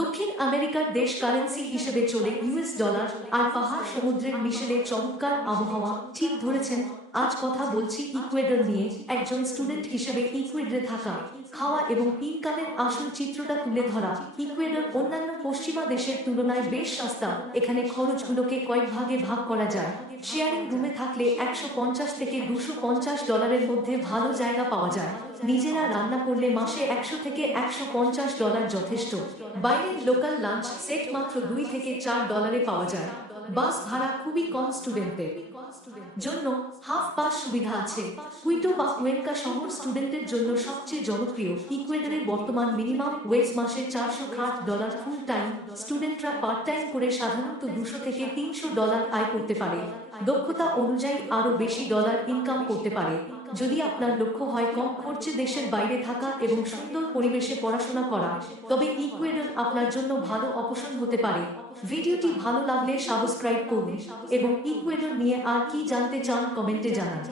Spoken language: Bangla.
দক্ষিণ আমেরিকার দেশ কারেন্সি হিসেবে চলে ইউএস ডলার, আর পাহাড় সমুদ্রের মিশেলে চমৎকার আবহাওয়া। ঠিক ধরেছেন, আজ কথা বলছি ইকুয়েডর নিয়ে। একজন স্টুডেন্ট হিসেবে ইকুয়েডরে থাকা, খাওয়া এবং ইনকামের আসল চিত্রটা তুলে ধরা। ইকুয়েডর অন্যান্য পশ্চিমা দেশের তুলনায় বেশ সস্তা। এখানে খরচগুলোকে কয়েক ভাগে ভাগ করা যায়। শেয়ারিং রুমে থাকলে 150 থেকে $250 মধ্যে ভালো জায়গা পাওয়া যায়। নিজেরা রান্না করলে মাসে 100 থেকে $150 যথেষ্ট। বাইরের লোকাল লাঞ্চ সেট মাত্র $2 থেকে $4 পাওয়া যায়। বাস ভাড়া খুবই কম, স্টুডেন্টদের জন্য হাফ বাস সুবিধা আছে। কুইটো বা কুয়েনকা শহর স্টুডেন্টের জন্য সবচেয়ে জনপ্রিয়। ইকুয়েডরে বর্তমান মিনিমাম ওয়েজ মাসে $460। ফুল টাইম স্টুডেন্টরা পার্ট টাইম করে সাধারণত $200 থেকে $300 আয় করতে পারে। দক্ষতা অনুযায়ী আরও বেশি ডলার ইনকাম করতে পারে। যদি আপনার লক্ষ্য হয় কম খরচে দেশের বাইরে থাকা এবং সুন্দর পরিবেশে পড়াশোনা করা, তবে ইকুয়েডর আপনার জন্য ভালো অপশন হতে পারে। ভিডিওটি ভালো লাগলে সাবস্ক্রাইব করুন এবং ইকুয়েডর নিয়ে আর কি জানতে চান কমেন্টে জানান।